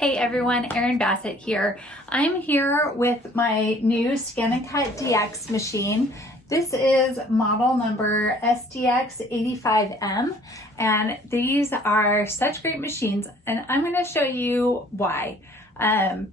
Hey everyone, Erin Bassett here. I'm here with my new ScanNCut DX machine. This is model number SDX85M, and these are such great machines, and I'm going to show you why. One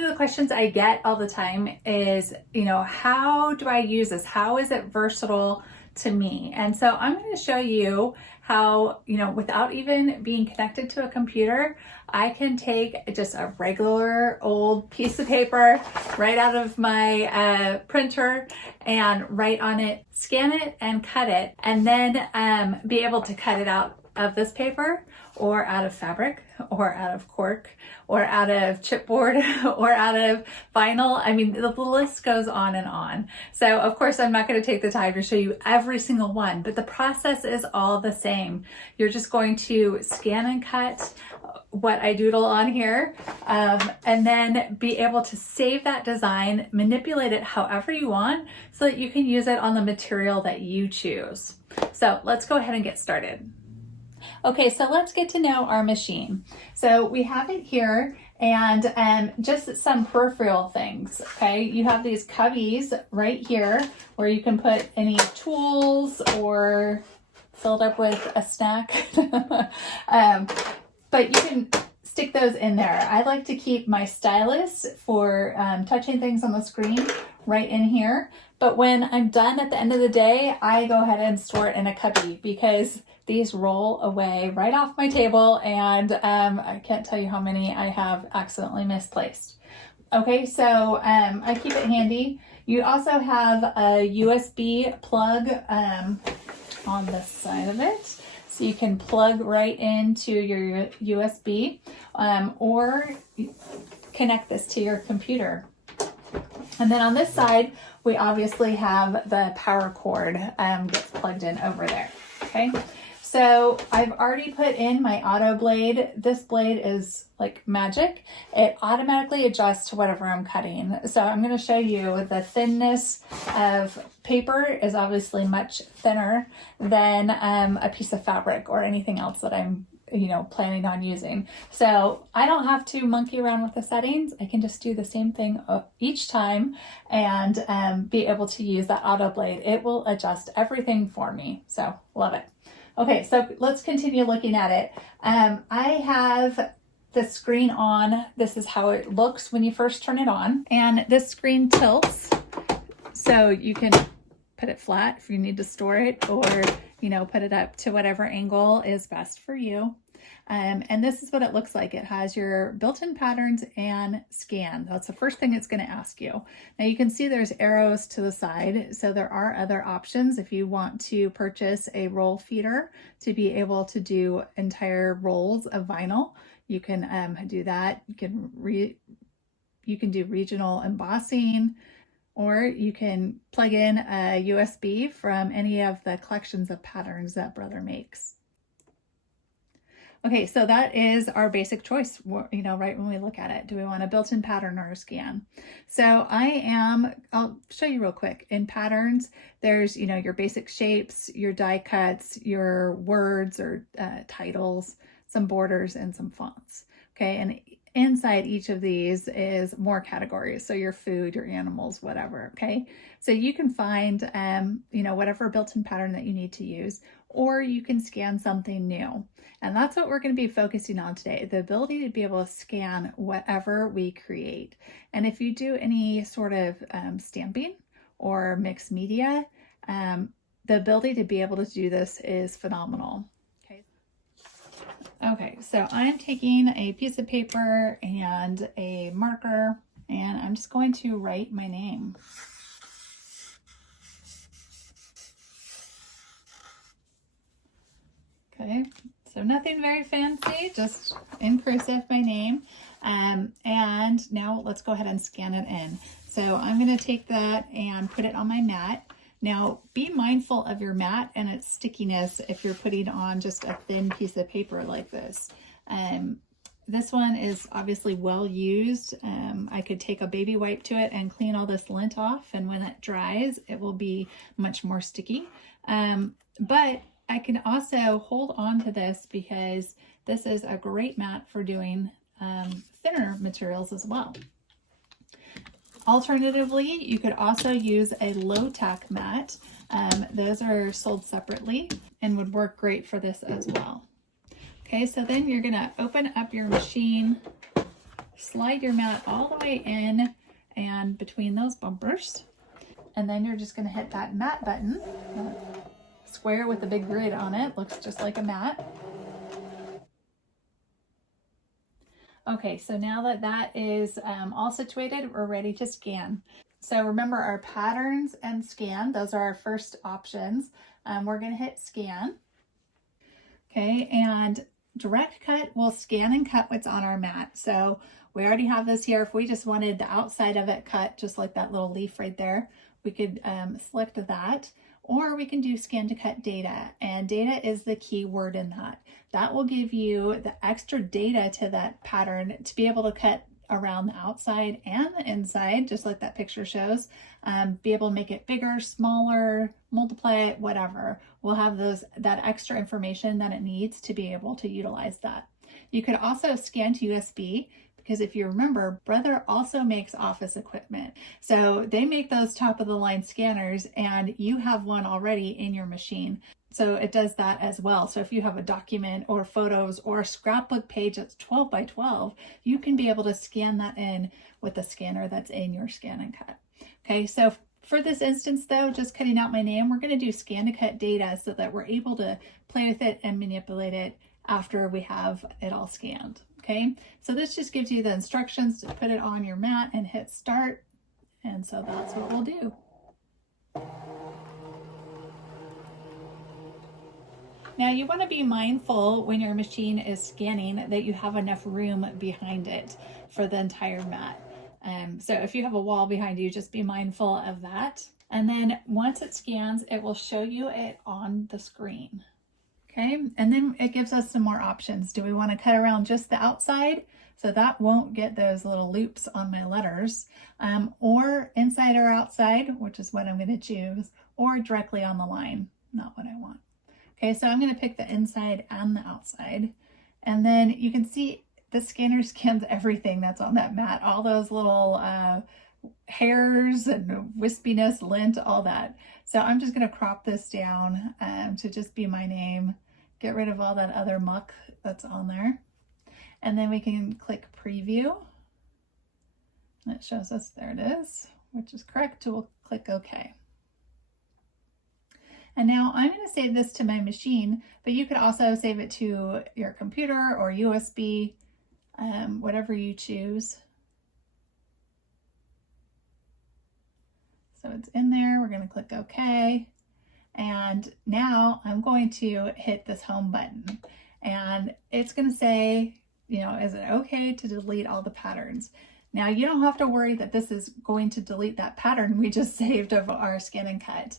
of the questions I get all the time is, how do I use this? How is it versatile to me? And so I'm going to show you how, without even being connected to a computer, I can take just a regular old piece of paper right out of my printer and write on it, scan it and cut it, and then be able to cut it out of this paper or out of fabric or out of cork or out of chipboard or out of vinyl. I mean, the list goes on and on. So of course, I'm not going to take the time to show you every single one, but the process is all the same. You're just going to scan and cut what I doodle on here, and then be able to save that design, manipulate it however you want so that you can use it on the material that you choose. So let's go ahead and get started. Okay, so let's get to know our machine. So we have it here, and just some peripheral things, okay? You have these cubbies right here where you can put any tools or filled up with a snack. But you can stick those in there. I like to keep my stylus for touching things on the screen right in here. But when I'm done at the end of the day, I go ahead and store it in a cubby because these roll away right off my table, and I can't tell you how many I have accidentally misplaced. Okay, so I keep it handy. You also have a USB plug on this side of it. So you can plug right into your USB or connect this to your computer. And then on this side, we obviously have the power cord gets plugged in over there, okay? So I've already put in my auto blade. This blade is like magic. It automatically adjusts to whatever I'm cutting. So I'm going to show you the thinness of paper is obviously much thinner than a piece of fabric or anything else that I'm planning on using. So I don't have to monkey around with the settings. I can just do the same thing each time and be able to use that auto blade. It will adjust everything for me. So love it. Okay, so let's continue looking at it. I have the screen on. This is how it looks when you first turn it on. And this screen tilts, so you can put it flat if you need to store it, or put it up to whatever angle is best for you. And this is what it looks like. It has your built-in patterns and scan. That's the first thing it's going to ask you. Now you can see there's arrows to the side. So there are other options if you want to purchase a roll feeder to be able to do entire rolls of vinyl. You can do that. You can do regional embossing, or you can plug in a USB from any of the collections of patterns that Brother makes. Okay, so that is our basic choice, right when we look at it. Do we want a built-in pattern or a scan? So I'll show you real quick. In patterns, there's, your basic shapes, your die cuts, your words or titles, some borders, and some fonts. Okay, and inside each of these is more categories. So your food, your animals, whatever, okay? So you can find, whatever built-in pattern that you need to use, or you can scan something new. And that's what we're going to be focusing on today, the ability to be able to scan whatever we create. And if you do any sort of stamping or mixed media, the ability to be able to do this is phenomenal. Okay, so I'm taking a piece of paper and a marker, and I'm just going to write my name. Okay, so nothing very fancy, just in cursive, my name. And now let's go ahead and scan it in. So I'm going to take that and put it on my mat. Now, be mindful of your mat and its stickiness if you're putting on just a thin piece of paper like this. This one is obviously well used. I could take a baby wipe to it and clean all this lint off, and when it dries, it will be much more sticky. But I can also hold on to this because this is a great mat for doing thinner materials as well. Alternatively, you could also use a low tack mat. Those are sold separately and would work great for this as well. Okay, so then you're gonna open up your machine, slide your mat all the way in and between those bumpers, and then you're just gonna hit that mat button, square with the big grid on it, looks just like a mat. Okay, so now that that is all situated, we're ready to scan. So remember our patterns and scan, those are our first options. We're gonna hit scan. Okay, and direct cut will scan and cut what's on our mat. So we already have this here. If we just wanted the outside of it cut, just like that little leaf right there, we could select that. Or we can do scan to cut data, and data is the key word in that. That will give you the extra data to that pattern to be able to cut around the outside and the inside, just like that picture shows. Be able to make it bigger, smaller, multiply it, whatever. We'll have that extra information that it needs to be able to utilize that. You could also scan to USB, because if you remember, Brother also makes office equipment. So they make those top of the line scanners, and you have one already in your machine. So it does that as well. So if you have a document or photos or a scrapbook page that's 12 by 12, you can be able to scan that in with the scanner that's in your ScanNCut. Okay, so for this instance though, just cutting out my name, we're going to do scan to cut data so that we're able to play with it and manipulate it after we have it all scanned. Okay, so this just gives you the instructions to put it on your mat and hit start. And so that's what we'll do. Now you want to be mindful when your machine is scanning that you have enough room behind it for the entire mat. So if you have a wall behind you, just be mindful of that. And then once it scans, it will show you it on the screen. Okay, and then it gives us some more options. Do we want to cut around just the outside? So that won't get those little loops on my letters, or inside or outside, which is what I'm going to choose, or directly on the line, not what I want. Okay, so I'm going to pick the inside and the outside. And then you can see the scanner scans everything that's on that mat, all those little hairs and wispiness, lint, all that. So I'm just going to crop this down to just be my name, get rid of all that other muck that's on there. And then we can click preview. And it shows us, there it is, which is correct. We'll click OK. And now I'm going to save this to my machine, but you could also save it to your computer or USB, whatever you choose. So it's in there, we're going to click OK. And now I'm going to hit this home button, and it's going to say, you know, is it okay to delete all the patterns? Now you don't have to worry that this is going to delete that pattern we just saved of our ScanNCut.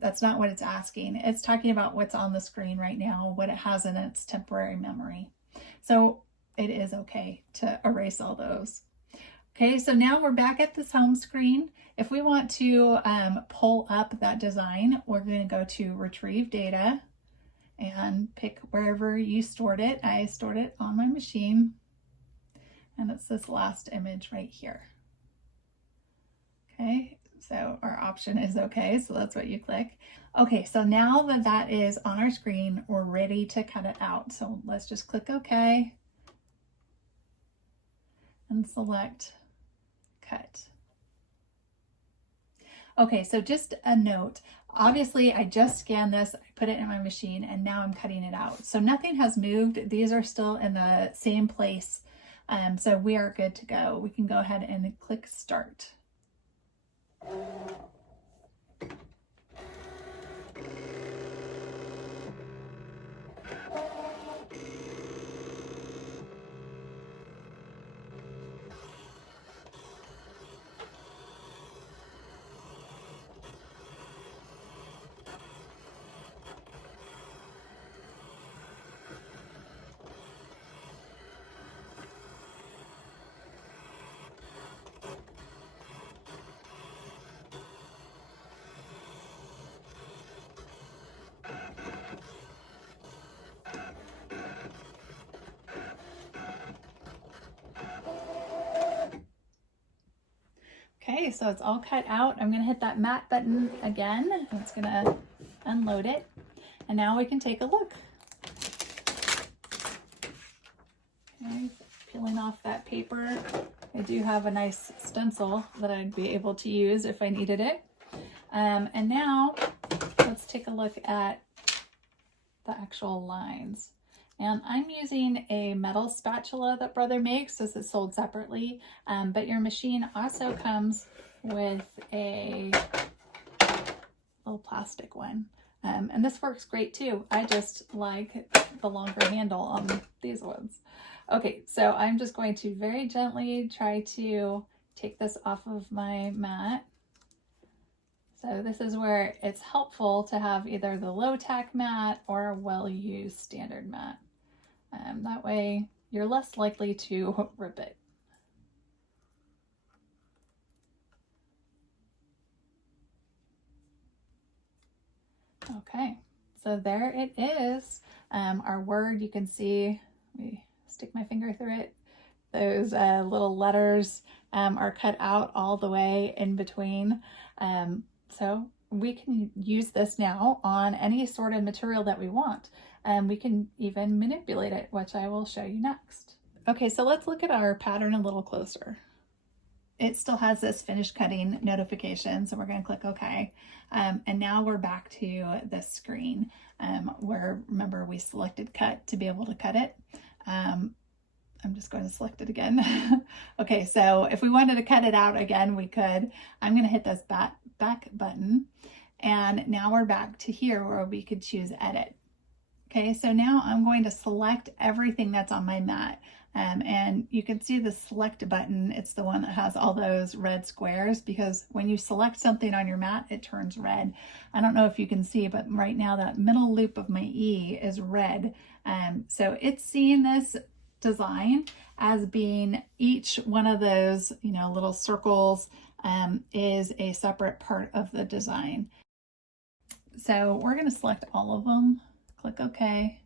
That's not what it's asking. It's talking about what's on the screen right now, what it has in its temporary memory. So it is okay to erase all those. Okay, so now we're back at this home screen. If we want to pull up that design, we're going to go to Retrieve Data and pick wherever you stored it. I stored it on my machine, and it's this last image right here. Okay, so our option is okay, so that's what you click. Okay, so now that that is on our screen, we're ready to cut it out. So let's just click OK and select Cut. Okay, so just a note. Obviously, I just scanned this, I put it in my machine, and now I'm cutting it out. So nothing has moved. These are still in the same place. So we are good to go. We can go ahead and click Start. Okay, so it's all cut out. I'm gonna hit that matte button again, and it's gonna unload it. And now we can take a look. Okay, peeling off that paper. I do have a nice stencil that I'd be able to use if I needed it. And now let's take a look at the actual lines. And I'm using a metal spatula that Brother makes. This is sold separately, but your machine also comes with a little plastic one. And this works great too. I just like the longer handle on these ones. Okay, so I'm just going to very gently try to take this off of my mat. So this is where it's helpful to have either the low tack mat or a well-used standard mat. That way you're less likely to rip it. Okay, so there it is. Our word, you can see, let me stick my finger through it. Those little letters are cut out all the way in between. So we can use this now on any sort of material that we want. We can even manipulate it, which I will show you next. Okay, so let's look at our pattern a little closer. It still has this finished cutting notification, so we're going to click OK. And now we're back to this screen where, remember, we selected cut to be able to cut it. I'm just going to select it again. Okay, so if we wanted to cut it out again, we could. I'm going to hit this back button, and now we're back to here where we could choose edit. Okay, so now I'm going to select everything that's on my mat. And you can see the select button. It's the one that has all those red squares, because when you select something on your mat, it turns red. I don't know if you can see, but right now that middle loop of my E is red. So it's seeing this design as being each one of those, little circles is a separate part of the design. So we're going to select all of them. Click OK.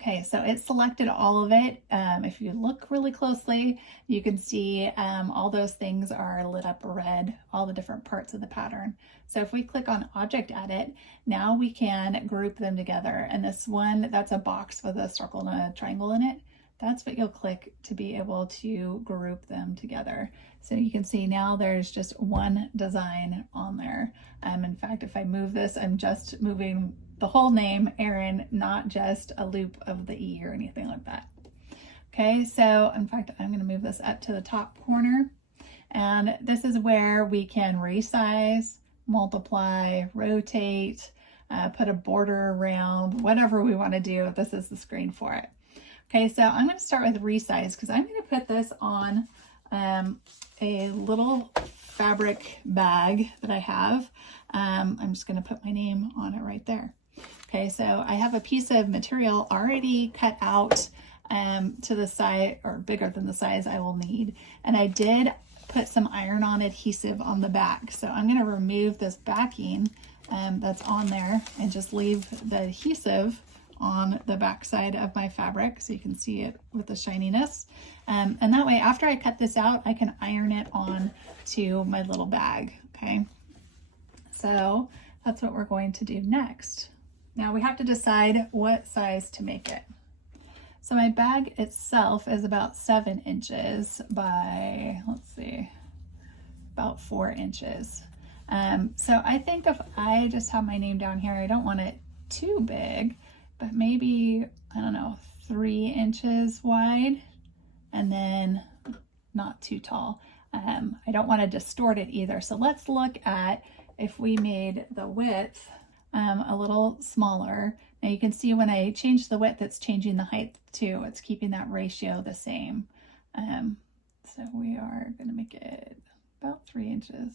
Okay, so it selected all of it. If you look really closely, you can see all those things are lit up red, all the different parts of the pattern. So if we click on Object Edit, now we can group them together. And this one, that's a box with a circle and a triangle in it. That's what you'll click to be able to group them together. So you can see now there's just one design on there. In fact, if I move this, I'm just moving the whole name, Erin, not just a loop of the E or anything like that. Okay, so in fact, I'm going to move this up to the top corner. And this is where we can resize, multiply, rotate, put a border around, whatever we want to do. This is the screen for it. Okay, so I'm going to start with resize because I'm going to put this on a little fabric bag that I have. I'm just going to put my name on it right there. Okay, so I have a piece of material already cut out to the size, or bigger than the size I will need. And I did put some iron-on adhesive on the back. So I'm going to remove this backing that's on there and just leave the adhesive on the back side of my fabric so you can see it with the shininess. And that way, after I cut this out, I can iron it on to my little bag, okay? So that's what we're going to do next. Now we have to decide what size to make it. So my bag itself is about 7 inches by, let's see, about 4 inches. So I think if I just have my name down here, I don't want it too big, but maybe, I don't know, 3 inches wide and then not too tall. I don't want to distort it either. So let's look at if we made the width a little smaller. Now you can see when I change the width, it's changing the height too. It's keeping that ratio the same. So we are going to make it about 3 inches.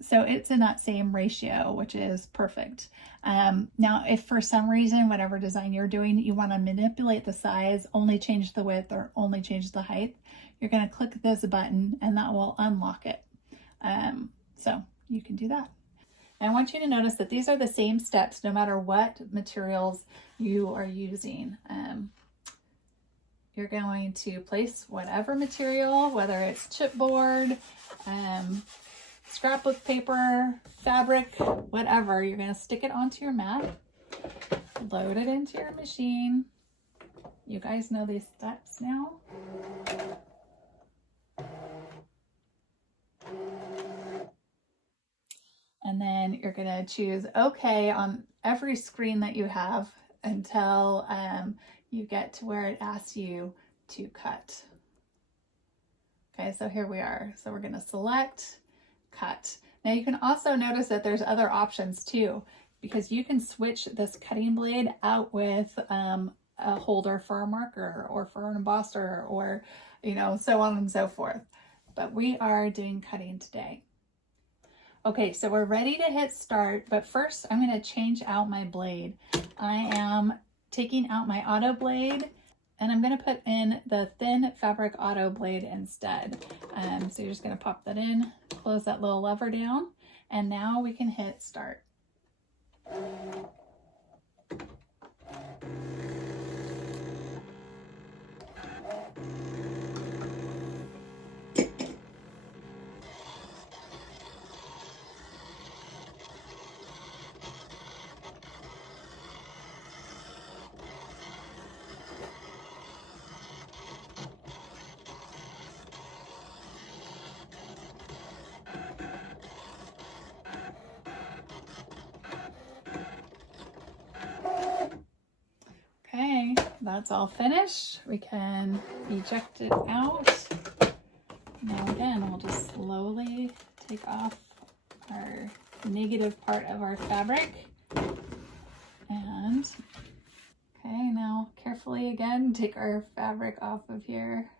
So it's in that same ratio, which is perfect. Now, if for some reason, whatever design you're doing, you want to manipulate the size, only change the width or only change the height, you're going to click this button and that will unlock it. So you can do that. And I want you to notice that these are the same steps no matter what materials you are using. you're going to place whatever material, whether it's chipboard, scrapbook paper, fabric, whatever, you're going to stick it onto your mat, load it into your machine. You guys know these steps now. And then you're going to choose OK on every screen that you have until you get to where it asks you to cut. Okay, so here we are. So we're going to select cut. Now you can also notice that there's other options too, because you can switch this cutting blade out with a holder for a marker or for an embosser, or, you know, so on and so forth. But we are doing cutting today. Okay, so we're ready to hit start, but first I'm going to change out my blade. I am taking out my auto blade and I'm going to put in the thin fabric auto blade instead. So you're just going to pop that in, close that little lever down, and now we can hit start. Okay, that's all finished. We can eject it out. Now again, we'll just slowly take off our negative part of our fabric. And, okay, now carefully again, take our fabric off of here.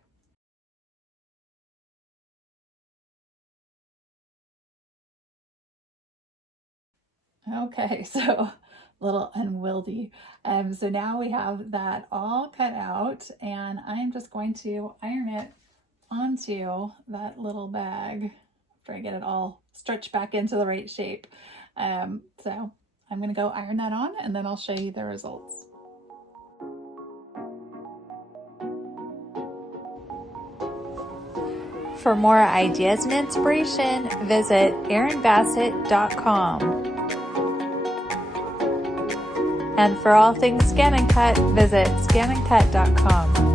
Okay, so a little unwieldy. So now we have that all cut out, and I'm just going to iron it onto that little bag after I get it all stretched back into the right shape. So I'm going to go iron that on, and then I'll show you the results. For more ideas and inspiration, visit erinbassett.com. And for all things ScanNCut, visit ScanNCut.com.